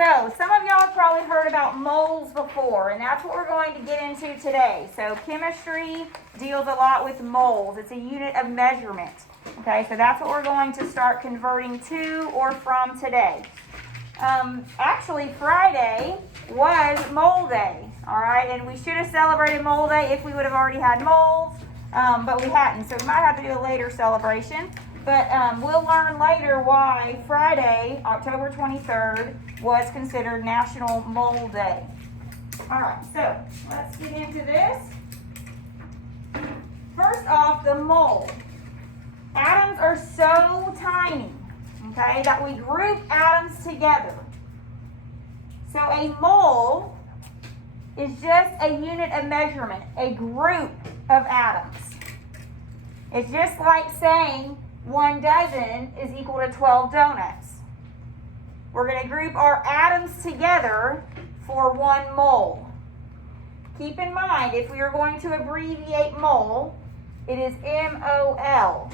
so some of y'all have probably heard about moles before, and that's what we're going to get into today. So chemistry deals a lot with moles. It's a unit of measurement. Okay, so that's what we're going to start converting to or from today. Actually, Friday was Mole Day, all right? And we should have celebrated Mole Day if we would have already had moles, but we hadn't. So we might have to do a later celebration. But we'll learn later why Friday, October 23rd, was considered National Mole Day. All right, so let's get into this. First off, the mole. Atoms are so tiny, okay, that we group atoms together. So a mole is just a unit of measurement, a group of atoms. It's just like saying 1 dozen is equal to 12 donuts. We're going to group our atoms together for 1 mole. Keep in mind, if we are going to abbreviate mole, it is MOL.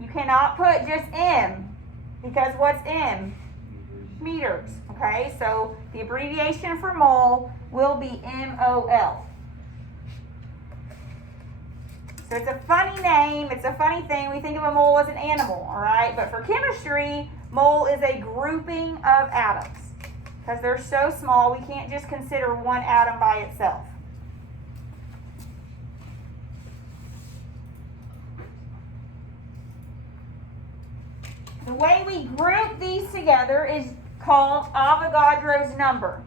You cannot put just M, because what's M? Meters, okay? So the abbreviation for mole will be MOL. So it's a funny name, it's a funny thing. We think of a mole as an animal, all right? But for chemistry, mole is a grouping of atoms. Because they're so small, we can't just consider one atom by itself. The way we group these together is called Avogadro's number.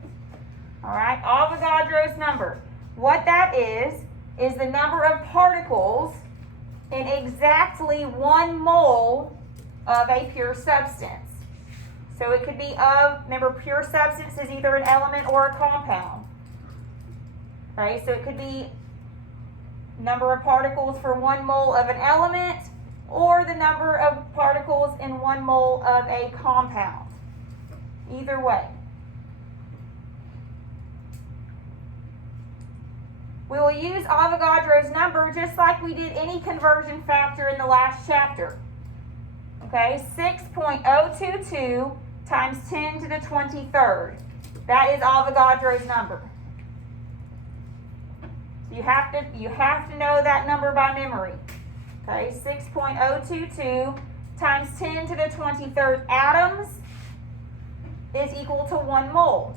All right, Avogadro's number. What that is the number of particles in exactly 1 mole of a pure substance. So it could be remember, pure substance is either an element or a compound. Right, so it could be number of particles for 1 mole of an element, or the number of particles in 1 mole of a compound. Either way. We will use Avogadro's number just like we did any conversion factor in the last chapter. Okay, 6.022 times 10 to the 23rd. That is Avogadro's number. You have to know that number by memory. Okay, 6.022 times 10 to the 23rd atoms is equal to 1 mole.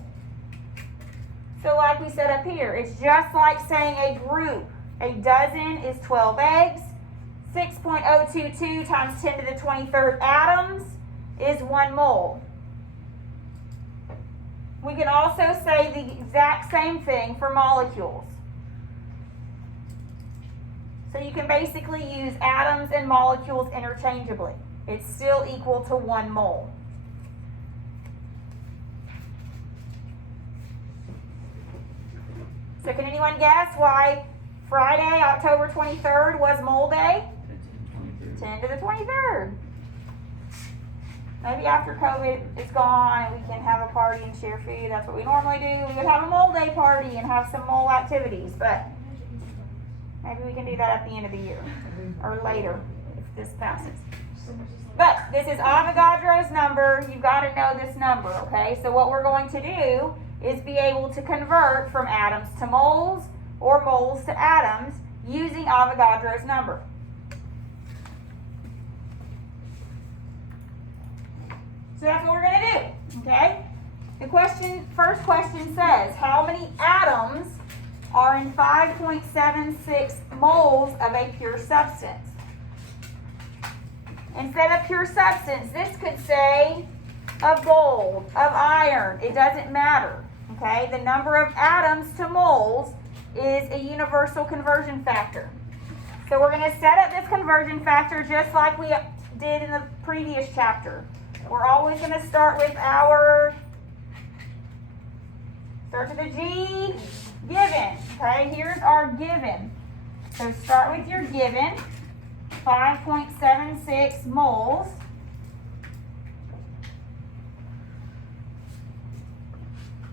So like we said up here, it's just like saying a group. A dozen is 12 eggs. 6.022 times 10 to the 23rd atoms is 1 mole. We can also say the exact same thing for molecules. So you can basically use atoms and molecules interchangeably. It's still equal to 1 mole. So can anyone guess why Friday, October 23rd was Mole Day? 10 to the 23rd. Maybe after COVID is gone and we can have a party and share food. That's what we normally do. We would have a Mole Day party and have some mole activities, but maybe we can do that at the end of the year or later if this passes. But this is Avogadro's number. You've got to know this number, okay? So what we're going to do is be able to convert from atoms to moles or moles to atoms using Avogadro's number. So that's what we're going to do, okay? The first question says, how many atoms are in 5.76 moles of a pure substance? Instead of pure substance, this could say of gold, of iron. It doesn't matter, okay? The number of atoms to moles is a universal conversion factor. So we're going to set up this conversion factor just like we did in the previous chapter. We're always going to start with start to the G, given. Okay, here's our given. So start with your given, 5.76 moles.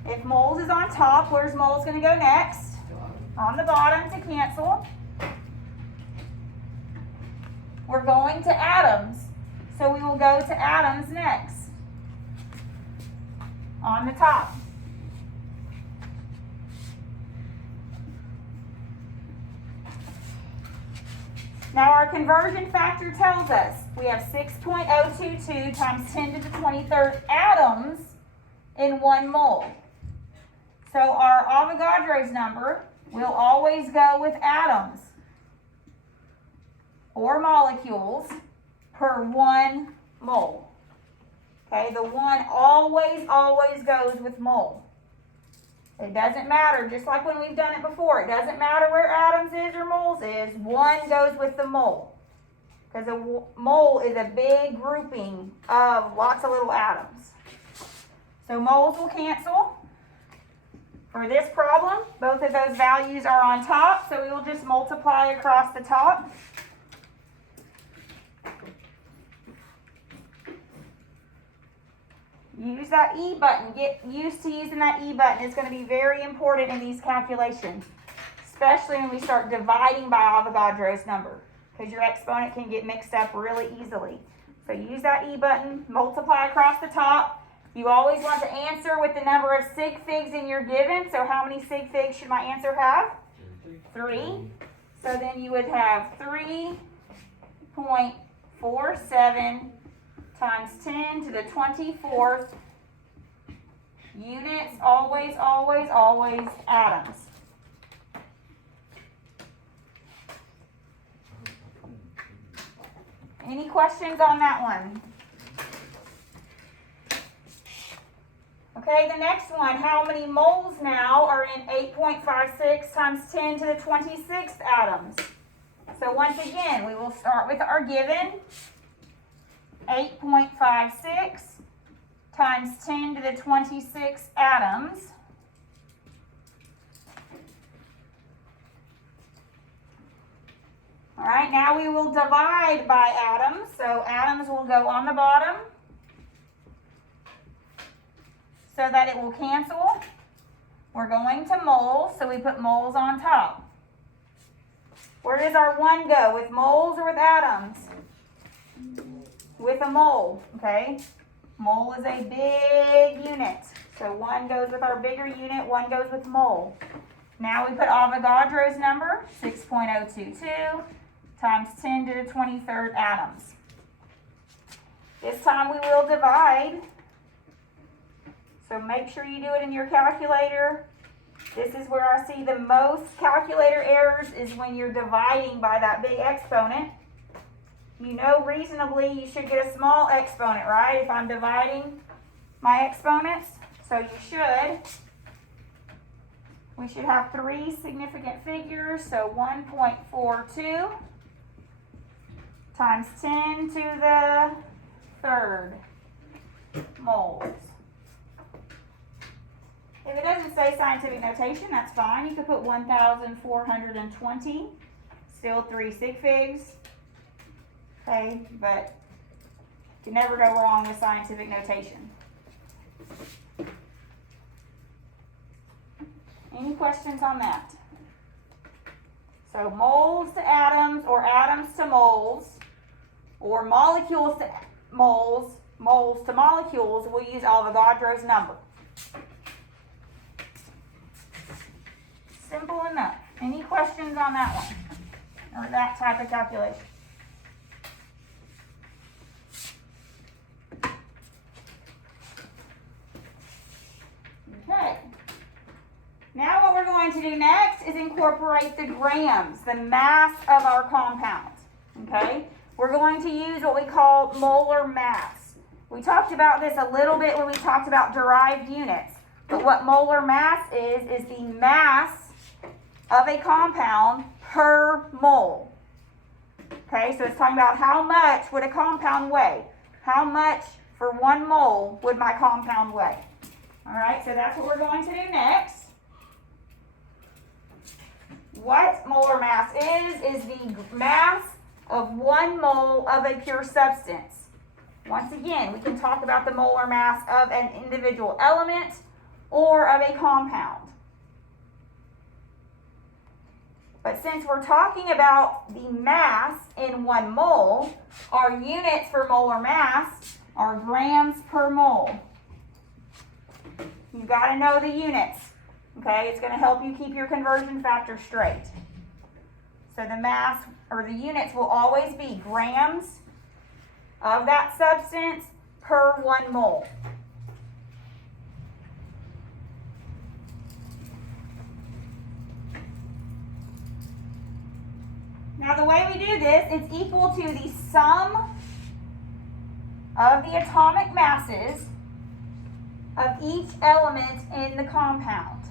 If moles is on top, where's moles going to go next? On the bottom to cancel. We're going to atoms, so we will go to atoms next. on the top. Now our conversion factor tells us we have 6.022 times 10 to the 23rd atoms in 1 mole. So our Avogadro's number will always go with atoms or molecules per 1 mole. Okay, the 1 always goes with mole. It doesn't matter, just like when we've done it before, it doesn't matter where atoms is or moles is, 1 goes with the mole. Because a mole is a big grouping of lots of little atoms. So moles will cancel. For this problem, both of those values are on top, so we will just multiply across the top. Use that E button. Get used to using that E button. It's going to be very important in these calculations, especially when we start dividing by Avogadro's number, because your exponent can get mixed up really easily. So use that E button, multiply across the top. You always want to answer with the number of sig figs in your given. So how many sig figs should my answer have? 3. So then you would have 3.47 times 10 to the 24th units, always atoms. Any questions on that one? Okay, the next one, how many moles now are in 8.56 times 10 to the 26th atoms? So once again, we will start with our given. 8.56 times 10 to the 26 atoms. All right, now we will divide by atoms. So atoms will go on the bottom so that it will cancel. We're going to moles, so we put moles on top. Where does our 1 go, with moles or with atoms? With a mole, okay? Mole is a big unit. So 1 goes with our bigger unit, 1 goes with mole. Now we put Avogadro's number, 6.022 times 10 to the 23rd atoms. This time we will divide. So make sure you do it in your calculator. This is where I see the most calculator errors, is when you're dividing by that big exponent. You know reasonably you should get a small exponent, right? If I'm dividing my exponents. So you should. We should have 3 significant figures. So 1.42 times 10 to the 3rd moles. If it doesn't say scientific notation, that's fine. You could put 1,420. Still 3 sig figs. Okay, but you can never go wrong with scientific notation. Any questions on that? So moles to atoms, or atoms to moles, or molecules to moles, moles to molecules, we'll use Avogadro's number. Simple enough. Any questions on that one? Or that type of calculation? Okay. Now what we're going to do next is incorporate the grams, the mass of our compound. Okay? We're going to use what we call molar mass. We talked about this a little bit when we talked about derived units. But what molar mass is the mass of a compound per mole. Okay, so it's talking about how much would a compound weigh? How much for 1 mole would my compound weigh? All right, so that's what we're going to do next. What molar mass is the mass of 1 mole of a pure substance. Once again, we can talk about the molar mass of an individual element or of a compound. But since we're talking about the mass in 1 mole, our units for molar mass are grams per mole. You got to know the units. Okay, it's going to help you keep your conversion factor straight. So the mass or the units will always be grams of that substance per 1 mole. Now the way we do this, it's equal to the sum of the atomic masses of each element in the compound.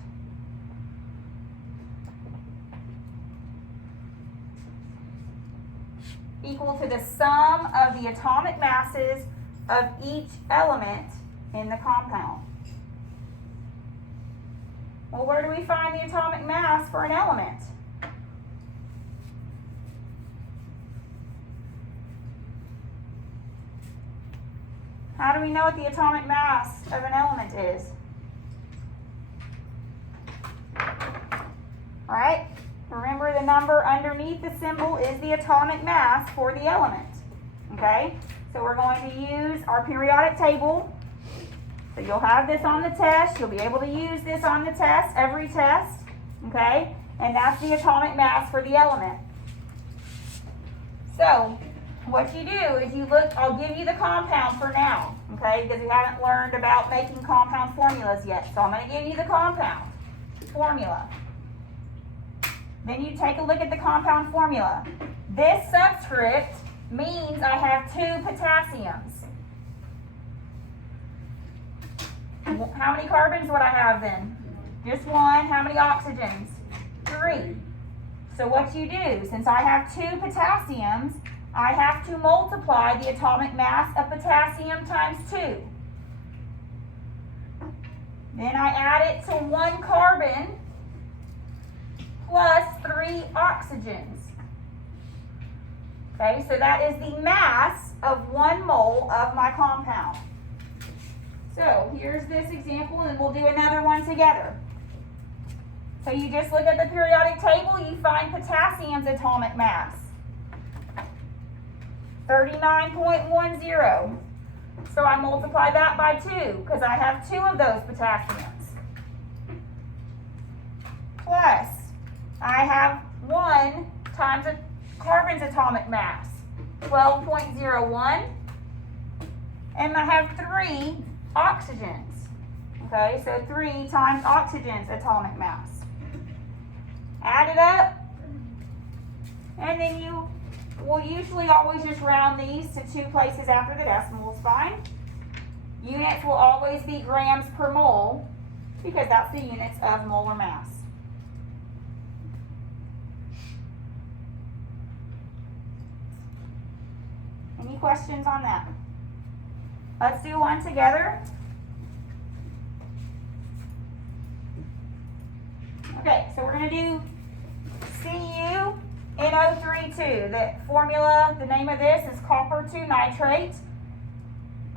Equal to the sum of the atomic masses of each element in the compound. Well, where do we find the atomic mass for an element? How do we know what the atomic mass of an element is? All right? Remember, the number underneath the symbol is the atomic mass for the element. Okay? So we're going to use our periodic table. So you'll have this on the test. You'll be able to use this on the test, every test. Okay? And that's the atomic mass for the element. So what you do is you look, I'll give you the compound for now. Okay? Because we haven't learned about making compound formulas yet. So I'm going to give you the compound formula. Then you take a look at the compound formula. This subscript means I have 2 potassiums. How many carbons would I have then? Just 1. How many oxygens? 3. So what you do, since I have 2 potassiums, I have to multiply the atomic mass of potassium times 2. Then I add it to 1 carbon plus 3 oxygens. Okay, so that is the mass of 1 mole of my compound. So here's this example, and we'll do another one together. So you just look at the periodic table, you find potassium's atomic mass. 39.10. So I multiply that by 2, because I have 2 of those potassiums. Plus, I have 1 times a carbon's atomic mass, 12.01. And I have 3 oxygens. Okay, so 3 times oxygen's atomic mass. Add it up, and then you will usually always just round these to 2 places after the decimal is fine. Units will always be grams per mole, because that's the units of molar mass. Any questions on that? Let's do one together. Okay, so we're going to do CuNO32. The formula, the name of this is copper 2 nitrate.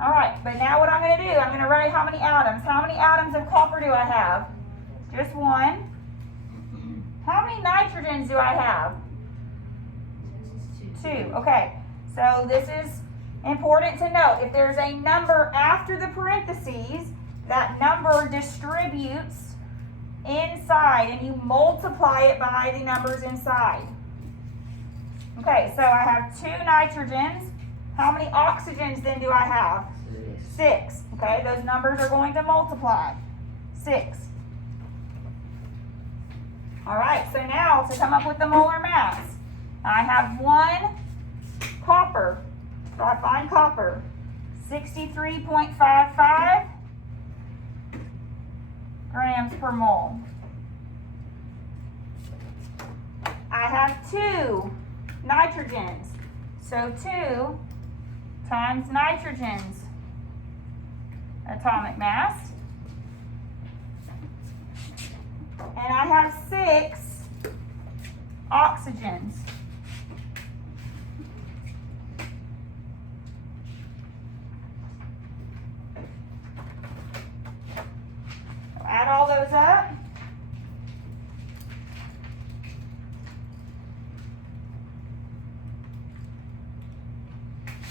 All right, but now what I'm going to do, I'm going to write how many atoms. How many atoms of copper do I have? Just 1. How many nitrogens do I have? 2. Okay, so this is important to note. If there's a number after the parentheses, that number distributes inside, and you multiply it by the numbers inside. Okay, so I have 2 nitrogens. How many oxygens then do I have? 6. Okay, those numbers are going to multiply. 6. All right, so now to come up with the molar mass, I have 1 copper. So I find copper, 63.55 grams per mole. I have 2 nitrogens. So 2 times nitrogen's atomic mass. And I have 6 oxygens. Add all those up.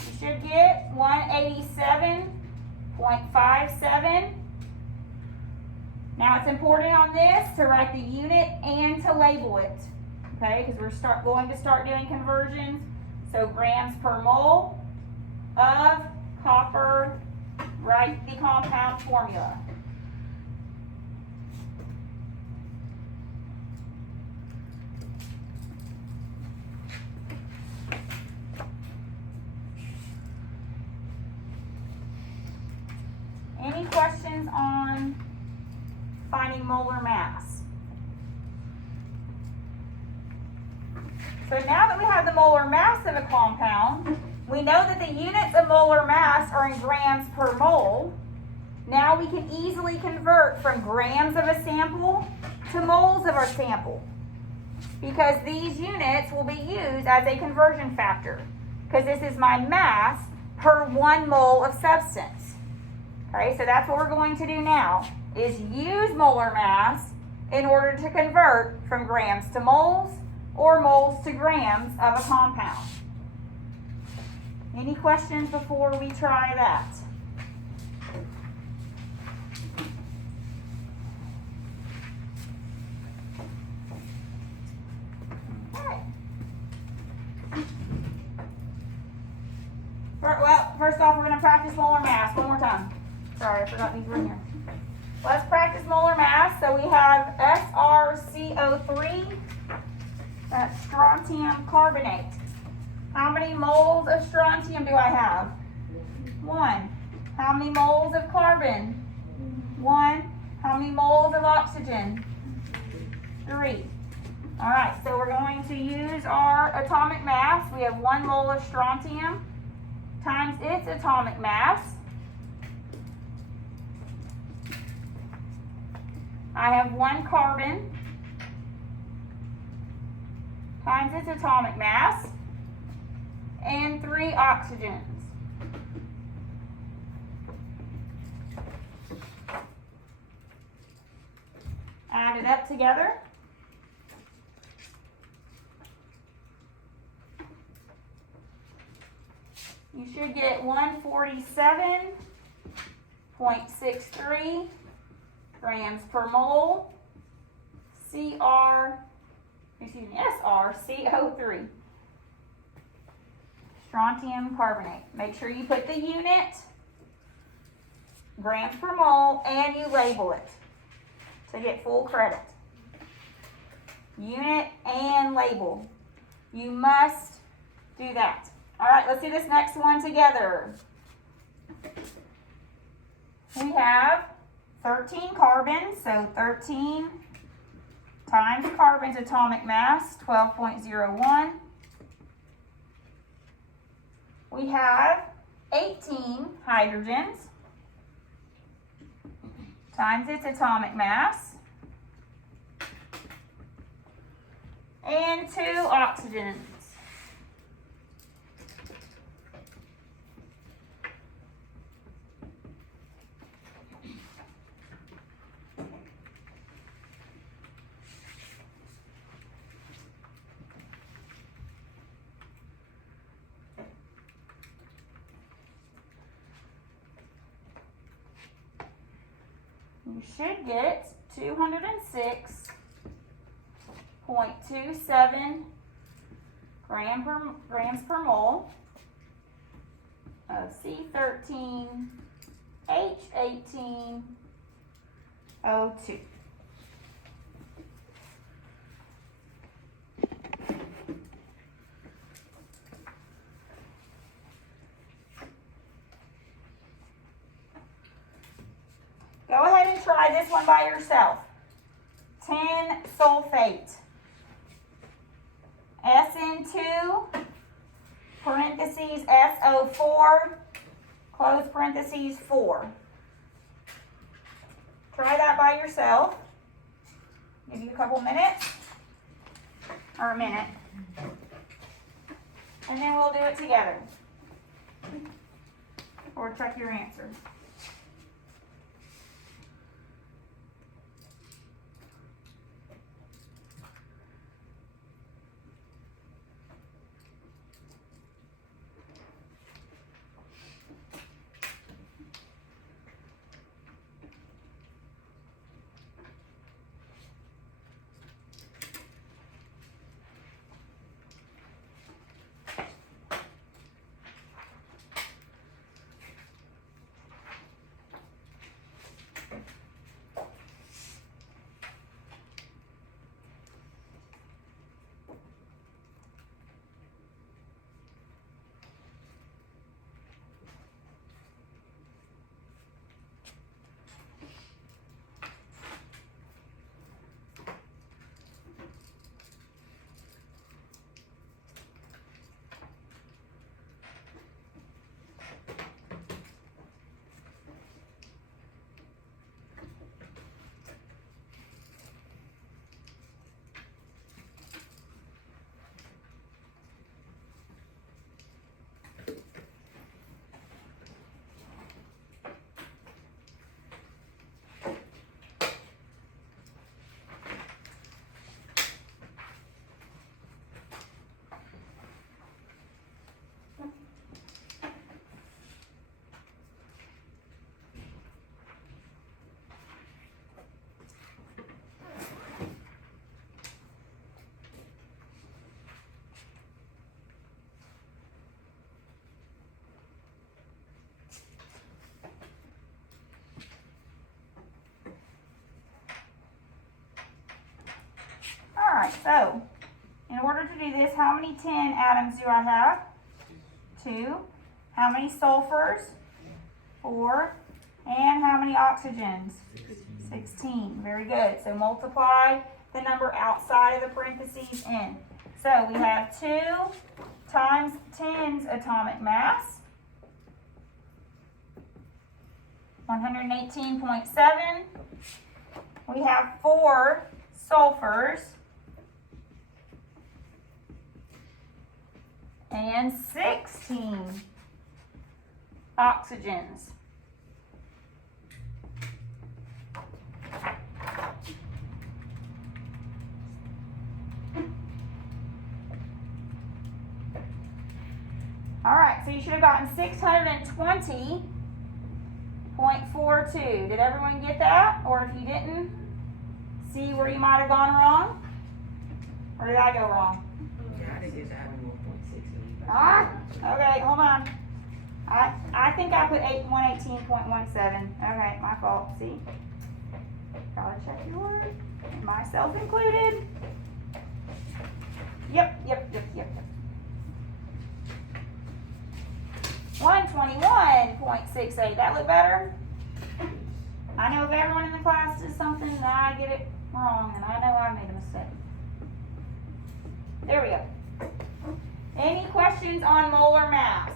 You should get 187.57 Now it's important on this to write the unit and to label it, okay? Because we're going to start doing conversions. So grams per mole of copper, write the compound formula. Any questions on finding molar mass? So now that we have the molar mass of a compound, we know that the units of molar mass are in grams per mole. Now we can easily convert from grams of a sample to moles of our sample, because these units will be used as a conversion factor, because this is my mass per 1 mole of substance. Okay, so that's what we're going to do now, is use molar mass in order to convert from grams to moles or moles to grams of a compound. Any questions before we try that? Okay. Well, first off, we're going to practice molar mass one more time. Sorry, I forgot these were in here. Let's practice molar mass. So we have SrCO3, that's strontium carbonate. How many moles of strontium do I have? 1. How many moles of carbon? 1. How many moles of oxygen? 3. All right, so we're going to use our atomic mass. We have 1 mole of strontium times its atomic mass. I have 1 carbon times its atomic mass and 3 oxygens. Add it up together. You should get 147.63 grams per mole SrCO3. Strontium carbonate. Make sure you put the unit, grams per mole, and you label it to get full credit. Unit and label. You must do that. All right, let's do this next one together. We have 13 carbons, so 13 times carbon's atomic mass, 12.01. We have 18 hydrogens times its atomic mass, and 2 oxygens. You should get 206.27 grams per mole of C13H18O2. Go ahead and try this one by yourself. Tin sulfate. SN2, parentheses, SO4, close parentheses, 4. Try that by yourself. Give you a couple minutes, or a minute. And then we'll do it together. Or check your answer. how many tin atoms do I have? 2. How many sulfurs? 4. And how many oxygens? 16. Very good. So multiply the number outside of the parentheses in. So we have 2 times 10's atomic mass, 118.7. We have 4 sulfurs and 16 oxygens. All right, so you should have gotten 620.42. Did everyone get that? Or if you didn't, see where you might have gone wrong? Or did I go wrong? I didn't get that. Okay, hold on. I think I put 118.17. Okay, my fault. See? Gotta check your work. Myself included. Yep. 121.68. That look better? I know if everyone in the class does something and I get it wrong, and I know I made a mistake. There we go. Any questions on molar mass?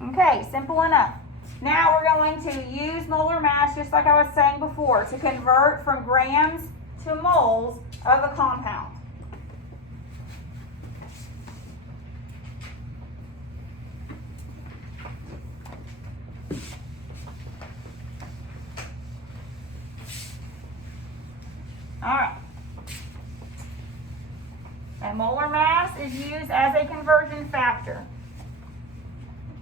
Okay, simple enough. Now we're going to use molar mass, just like I was saying before, to convert from grams to moles of a compound. All right. And molar mass is used as a conversion factor.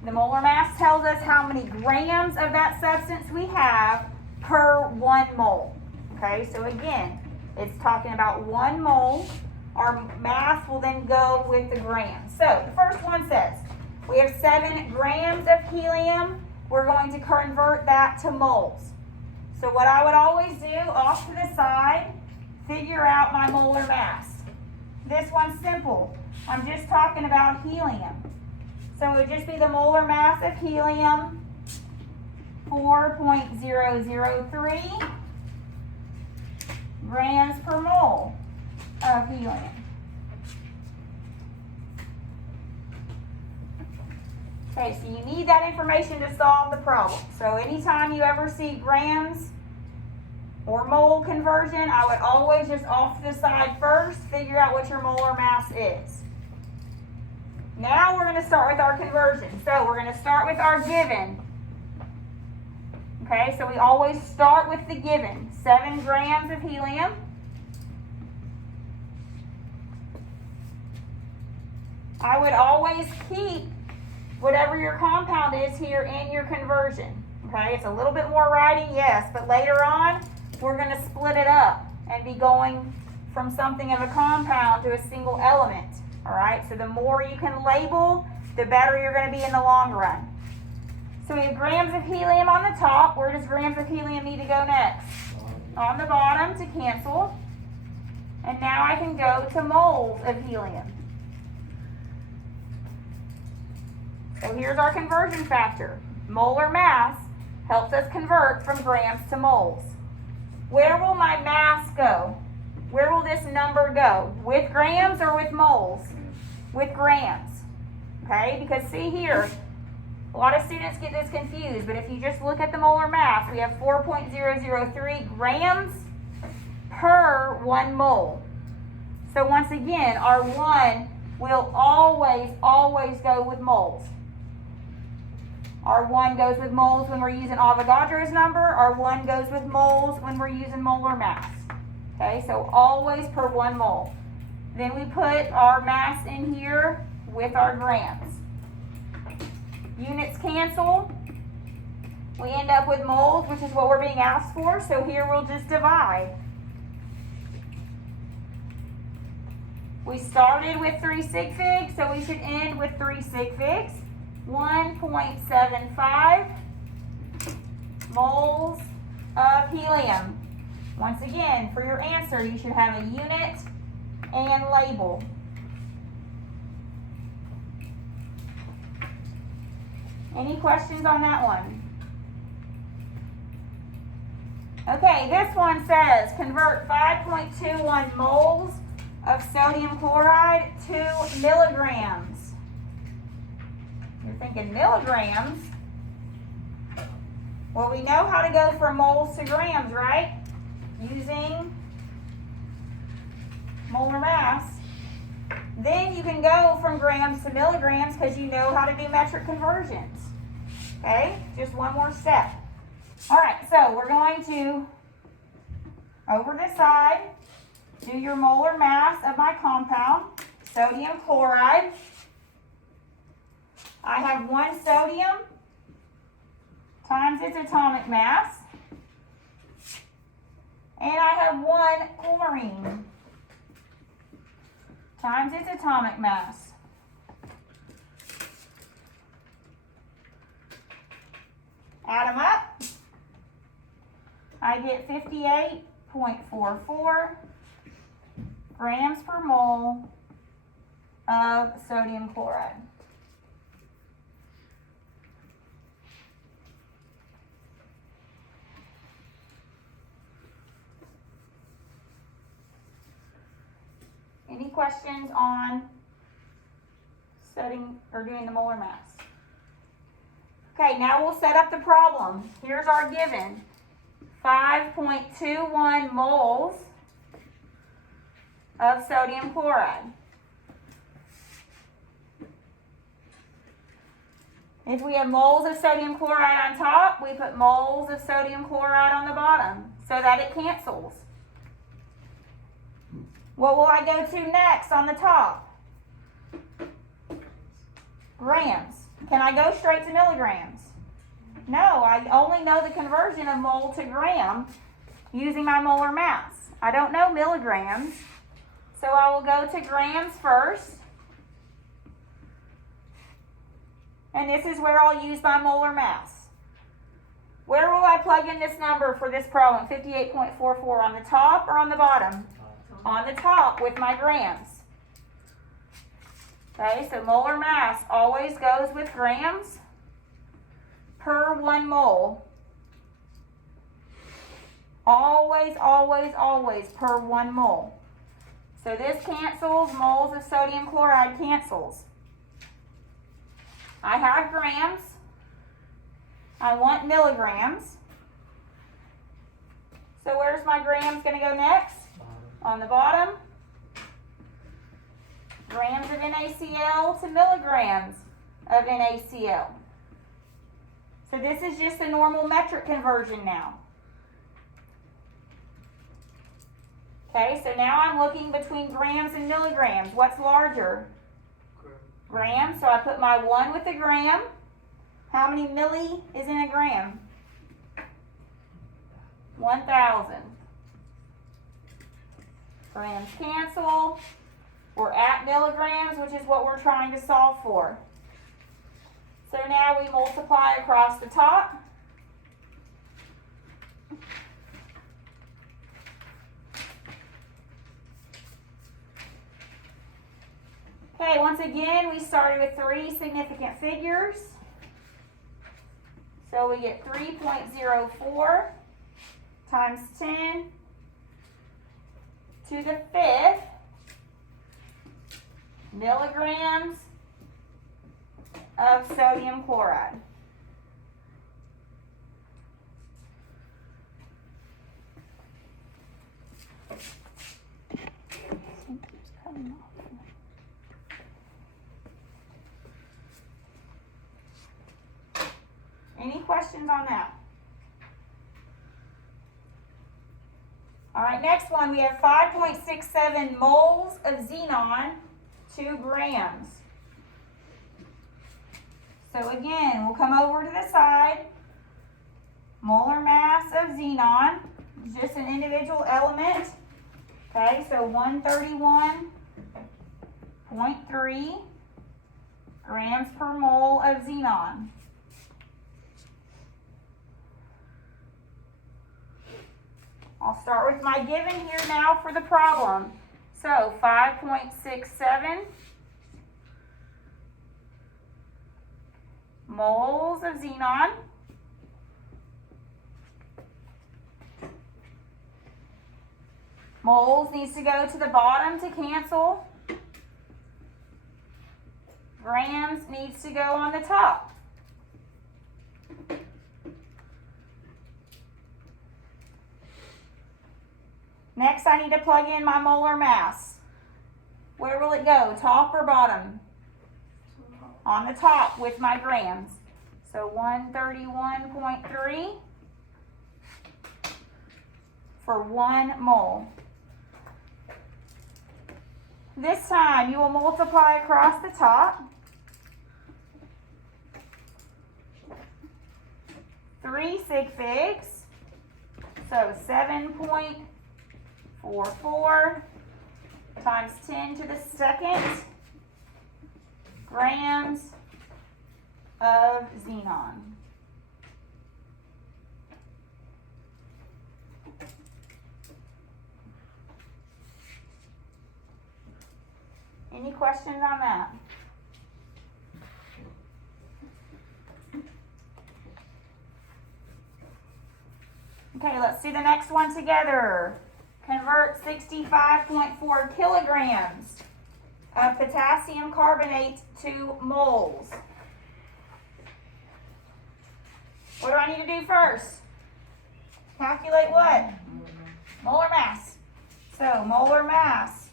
The molar mass tells us how many grams of that substance we have per 1 mole. Okay, so again, it's talking about 1 mole. Our mass will then go with the grams. So the first one says we have 7 grams of helium. We're going to convert that to moles. So what I would always do off to the side, figure out my molar mass. This one's simple. I'm just talking about helium. So it would just be the molar mass of helium, 4.003 grams per mole of helium. Okay, so you need that information to solve the problem. So anytime you ever see grams or mole conversion, I would always just off to the side first, figure out what your molar mass is. Now we're going to start with our conversion. So we're going to start with our given. Okay, so we always start with the given. 7 grams of helium. I would always keep whatever your compound is here in your conversion. Okay, it's a little bit more writing, yes, but later on, we're going to split it up and be going from something of a compound to a single element. All right, so the more you can label, the better you're going to be in the long run. So we have grams of helium on the top. Where does grams of helium need to go next? On the bottom to cancel. And now I can go to moles of helium. So here's our conversion factor. Molar mass helps us convert from grams to moles. Where will my mass go? Where will this number go? With grams or with moles? With grams. Okay, because see here, a lot of students get this confused, but if you just look at the molar mass, we have 4.003 grams per 1 mole. So once again, our 1 will always go with moles. Our 1 goes with moles when we're using Avogadro's number. Our 1 goes with moles when we're using molar mass. Okay, so always per 1 mole. Then we put our mass in here with our grams. Units cancel. We end up with moles, which is what we're being asked for. So here we'll just divide. We started with 3 sig figs, so we should end with 3 sig figs. 1.75 moles of helium. Once again, for your answer, you should have a unit and label. Any questions on that one? Okay, this one says convert 5.21 moles of sodium chloride to milligrams. You're thinking milligrams? Well, we know how to go from moles to grams, right? Using molar mass. Then you can go from grams to milligrams because you know how to do metric conversions. Okay, just one more step. All right, so we're going to, over the side, do your molar mass of my compound, sodium chloride. I have 1 sodium times its atomic mass, and I have 1 chlorine times its atomic mass. Add them up. I get 58.44 grams per mole of sodium chloride. Any questions on setting or doing the molar mass? Okay, now we'll set up the problem. Here's our given. 5.21 moles of sodium chloride. If we have moles of sodium chloride on top, we put moles of sodium chloride on the bottom so that it cancels. What will I go to next on the top? Grams. Can I go straight to milligrams? No, I only know the conversion of mole to gram using my molar mass. I don't know milligrams, so I will go to grams first. And this is where I'll use my molar mass. Where will I plug in this number for this problem, 58.44, on the top or on the bottom? On the top with my grams. Okay, so molar mass always goes with grams per 1 mole. Always, always, always per 1 mole. So this cancels, moles of sodium chloride cancels. I have grams. I want milligrams. So where's my grams going to go next? On the bottom. Grams of NaCl to milligrams of NaCl. So this is just a normal metric conversion now. Okay, so now I'm looking between grams and milligrams. What's larger? Grams. So I put my 1 with the gram. How many milli is in a gram? 1,000. Grams cancel. We're at milligrams, which is what we're trying to solve for. So now we multiply across the top. Okay, once again, we started with 3 significant figures. So we get 3.04 times 10 to the 5th milligrams of sodium chloride. Any questions on that? All right, next one, we have 5.67 moles of xenon, 2 grams. So again, we'll come over to the side. Molar mass of xenon, just an individual element. Okay, so 131.3 grams per mole of xenon. I'll start with my given here now for the problem. So 5.67 moles of xenon. Moles needs to go to the bottom to cancel. Grams needs to go on the top. Next, I need to plug in my molar mass. Where will it go, top or bottom? On the top with my grams. So 131.3 for 1 mole. This time, you will multiply across the top. 3 sig figs, so 7.44 times 10 to the second grams of xenon. Any questions on that? Okay, let's do the next one together. Convert 65.4 kilograms of potassium carbonate to moles. What do I need to do first? Calculate what? Molar mass. So molar mass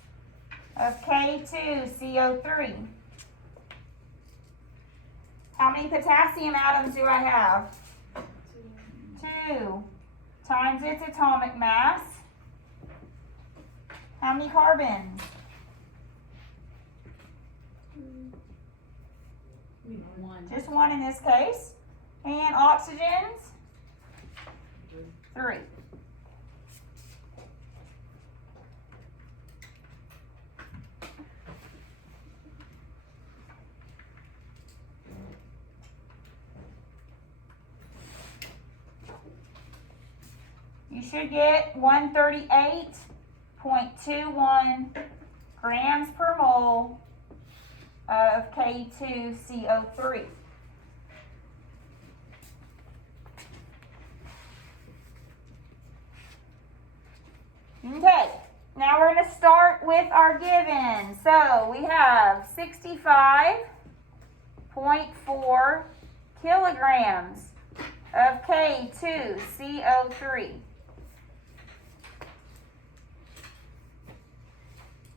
of K2CO3. How many potassium atoms do I have? 2. Times its atomic mass. How many carbons? 1. Just 1 in this case. And oxygens? 3. You should get 138.21 grams per mole of K2CO3. Okay, now we're going to start with our given. So we have 65.4 kilograms of K2CO3.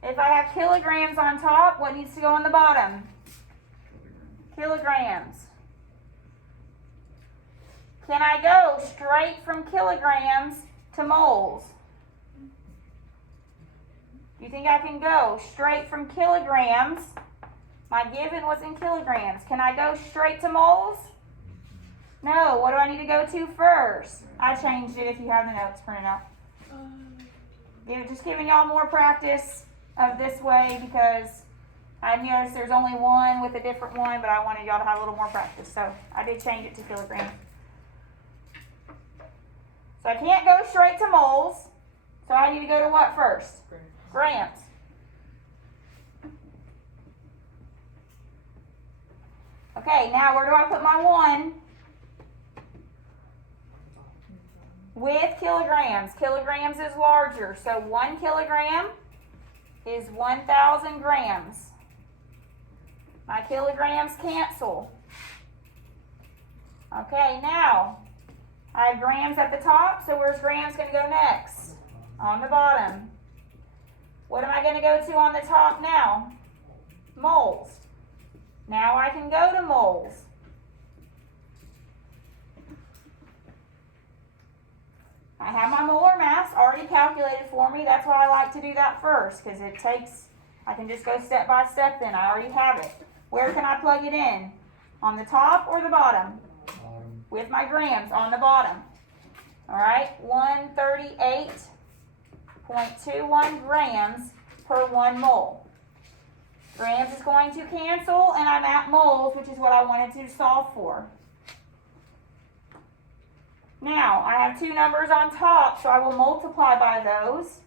If I have kilograms on top, what needs to go on the bottom? Kilograms. Can I go straight from kilograms to moles? Do you think I can go straight from kilograms? My given was in kilograms. Can I go straight to moles? No. What do I need to go to first? I changed it if you have the notes printed out. Just giving y'all more practice of this way because I noticed there's only one with a different one, but I wanted y'all to have a little more practice. So I did change it to kilograms. So I can't go straight to moles. So I need to go to what first? Grams. Okay, now where do I put my 1? With kilograms. Kilograms is larger. So 1 kilogram is 1,000 grams. My kilograms cancel. Okay, now I have grams at the top, so where's grams going to go next? On the bottom. What am I going to go to on the top now? Moles. Now I can go to moles. I have my molar mass already calculated for me. That's why I like to do that first, because it takes, I can just go step by step then. I already have it. Where can I plug it in? On the top or the bottom? With my grams on the bottom. All right, 138.21 grams per 1 mole. Grams is going to cancel, and I'm at moles, which is what I wanted to solve for. Now, I have 2 numbers on top, so I will multiply by those.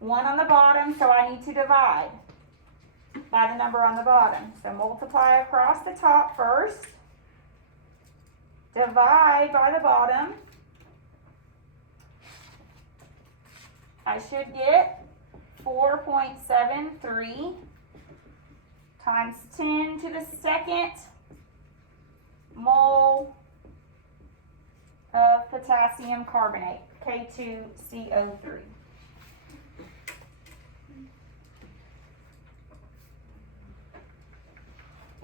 1 on the bottom, so I need to divide by the number on the bottom. So multiply across the top first, divide by the bottom. I should get 4.73 times 10 to the second mole of potassium carbonate, K2CO3.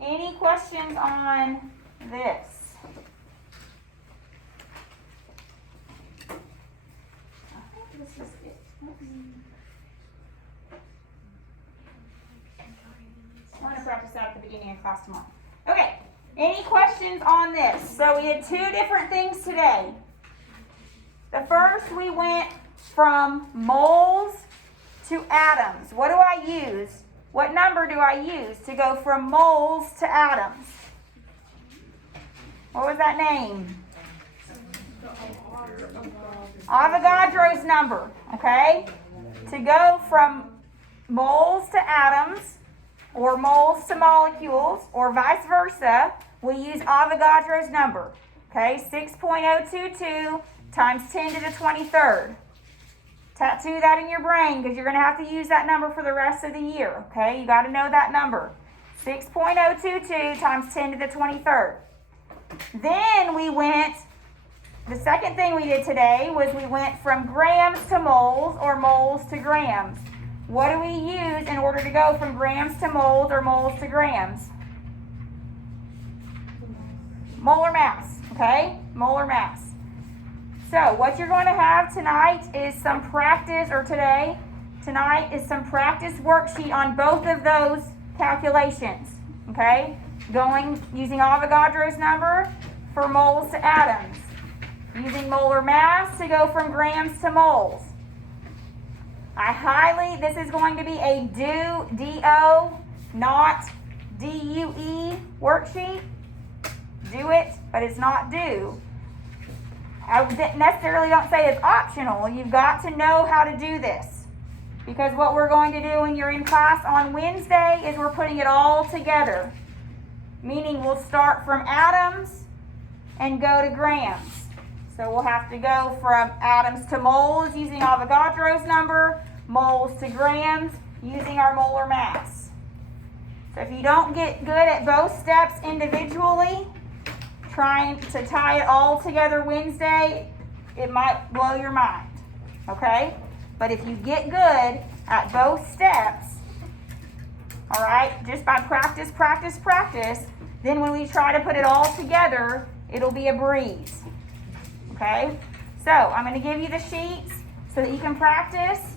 Any questions on this? I think this is it. I'm going to practice that at the beginning of class tomorrow. Okay, any questions on this? So we had 2 different things today. The first, we went from moles to atoms. What do I use? What number do I use to go from moles to atoms? What was that name? Avogadro's number, okay? To go from moles to atoms, or moles to molecules, or vice versa, we use Avogadro's number, okay? 6.022 times 10 to the 23rd. Tattoo that in your brain because you're going to have to use that number for the rest of the year, okay? You got to know that number. 6.022 times 10 to the 23rd. Then we went, the second thing we did today was we went from grams to moles or moles to grams. What do we use in order to go from grams to moles or moles to grams? Molar mass, okay? Molar mass. So what you're going to have tonight is some practice, or tonight is some practice worksheet on both of those calculations, okay? Using Avogadro's number for moles to atoms. Using molar mass to go from grams to moles. This is going to be a do, D-O, not D-U-E worksheet. Do it, but it's not do. I necessarily don't say it's optional. You've got to know how to do this. Because what we're going to do when you're in class on Wednesday is we're putting it all together. Meaning we'll start from atoms and go to grams. So we'll have to go from atoms to moles using Avogadro's number, moles to grams using our molar mass. So if you don't get good at both steps individually, trying to tie it all together Wednesday, it might blow your mind, okay? But if you get good at both steps, all right, just by practice, then when we try to put it all together, it'll be a breeze, okay? So I'm going to give you the sheets so that you can practice.